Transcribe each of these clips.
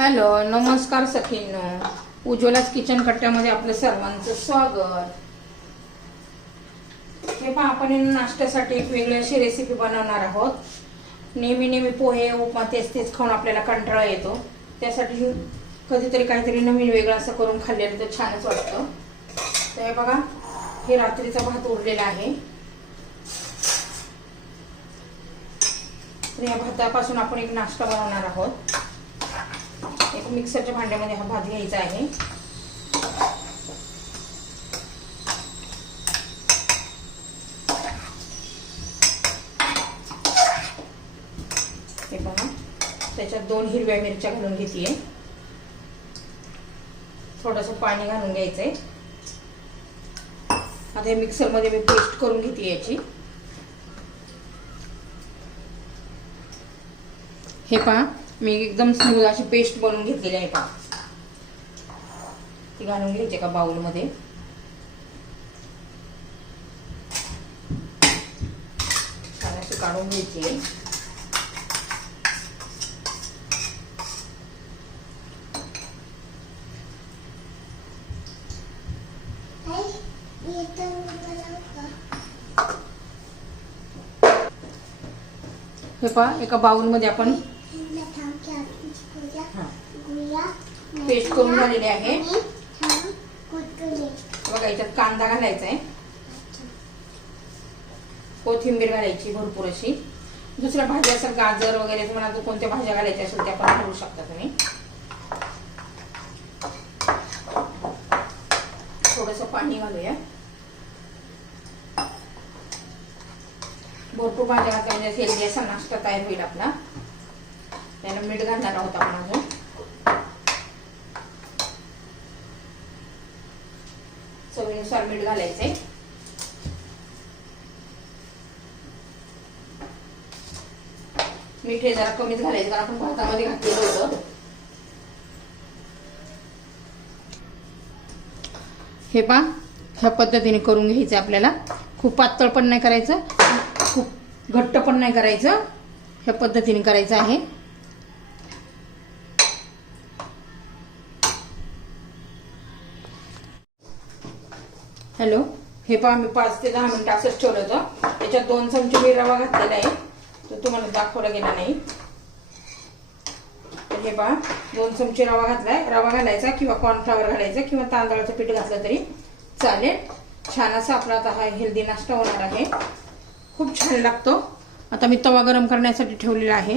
Hello नमस्कार सखींनो. उज्ज्वलाच kitchen कट्ट्यामध्ये आपलं सर्वांचं स्वागत. हे पहा आपण नाश्त्यासाठी एक वेगळी अशी रेसिपी बनवणार आहोत. नेहमी नेहमी पोहे उपमा तेच तेच खाऊन आपल्याला कंटाळा येतो. त्यासाठी कधीतरी काहीतरी नवीन वेगळं असं करून खाल्लेलं तर छानच वाटतं. तर हे बघा हे रात्रीचा भात उरलेला आहे. या भातापासून आपण एक नाश्ता बनवणार आहोत. मिक्सरच्या भांड्यामध्ये हा भात घ्यायचा आहे. हे पहा त्याच्यात दोन हिरव्या मिरच्या घालून घेते थोडस पाणी घालून घ्यायचंय. आता हे मिक्सरमध्ये मी पेस्ट करून घेते याची. हे पहा मी एकदम स्मूथ अशी पेस्ट बनवून घेतलेली आहे पा ती घालून घ्यायची का बाउलमध्ये छान अशी काढून घ्यायची. हे पहा एका बाउलमध्ये आपण पेस्ट करून झालेली आहे. बघा याच्यात कांदा घालायचा आहे कोथिंबीर घालायची भरपूर अशी. दुसऱ्या भाज्या असं गाजर वगैरे तुम्हाला कोणत्या भाज्या घालायच्या असेल त्या पण घालू शकता तुम्ही. थोडस पाणी घालूया. भरपूर भाज्या घातल्या म्हणजे हेल्दी असा नाश्ता तयार होईल आपला. त्याला मीठ घालणार आहोत आपण अजून. चवीनुसार मीठ घालायचंय. मीठ हे जरा कमीच घालायचं कारण आपण भातामध्ये घातलेलं होतं. हे पा ह्या पद्धतीने करून घ्यायचं आपल्याला. खूप पातळ पण नाही करायचं खूप घट्ट पण नाही करायचं. ह्या पद्धतीने करायचं आहे. हॅलो? हे पहा मी पाच ते दहा मिनिटं असंच ठेवलं होतं. त्याच्यात दोन चमचे मी रवा घातलेला आहे. तो तुम्हाला दाखवला गेला नाही. तर हे पहा दोन चमचे रवा घातलाय. रवा घालायचा किंवा कॉर्नफ्लावर घालायचा किंवा तांदळाचं पीठ घातलं तरी चालेल. छान असा आपला आता हा हेल्दी नाश्ता होणार आहे. खूप छान लागतो. आता मी तवा गरम करण्यासाठी ठेवलेला आहे.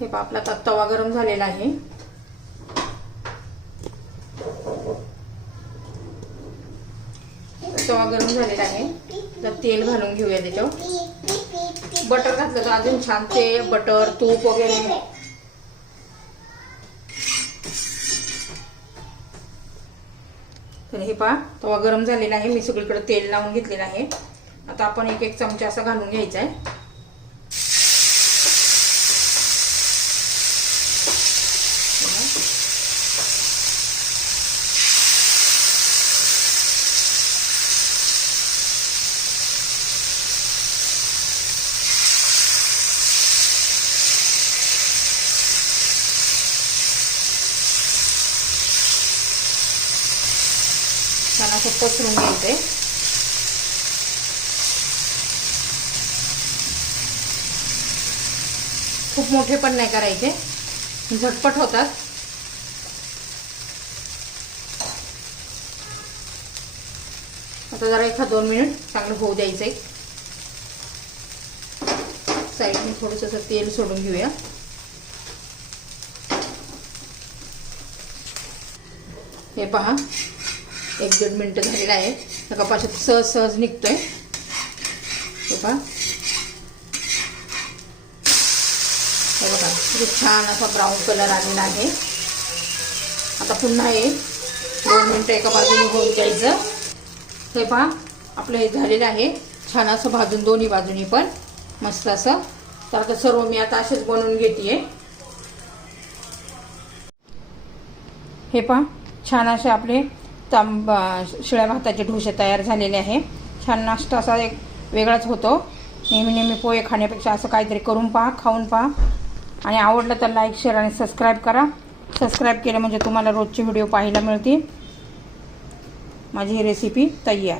हे पहा आपला आता तवा गरम झालेला आहे. तवा गरम झालेला आहे. तर तेल घालून घेऊया त्याच्यावर. बटर घातलं तर अजून छान ते बटर तूप वगैरे. तर हे पहा तवा गरम झालेला आहे. मी सगळीकडे तेल लावून घेतलेलं आहे. आता आपण एक एक चमचा असा घालून घ्यायचा आहे. छान असं पसरून घ्यायचंय खूप मोठे पण नाही करायचे. झटपट होतात. आता जरा एखाद दोन मिनिट चांगलं होऊ द्यायचंय. साईडने थोडस तेल सोडून घेऊया. हे पहा. एक दीड मिनटं झालेला आहे. त्या कपाशात सहज सहज निघतोय. हे पहा. बघा किती छान असा ब्राऊन कलर आलेला आहे. आता पुन्हा हे दोन मिनटं एका बाजूने होऊन द्यायचं हे पहा आपलं हे झालेलं आहे. छान असं भाजून दोन्ही बाजूनी पण. मस्त असं. तर आता सर्व मी आता असेच बनवून घेते हे पहा छान असे आपले तांब शिळ्या भाताचे ढोसे तयार झालेले आहे. छान नाश्ता असा एक वेगळाच होतो. नेहमी नेहमी पोहे खाण्यापेक्षा असं काहीतरी करून पहा खाऊन पहा. आणि आवडलं तर लाईक शेअर आणि सबस्क्राईब करा. सबस्क्राईब केलं म्हणजे तुम्हाला रोजचे व्हिडिओ पाहायला मिळतील. माझी ही रेसिपी तयार.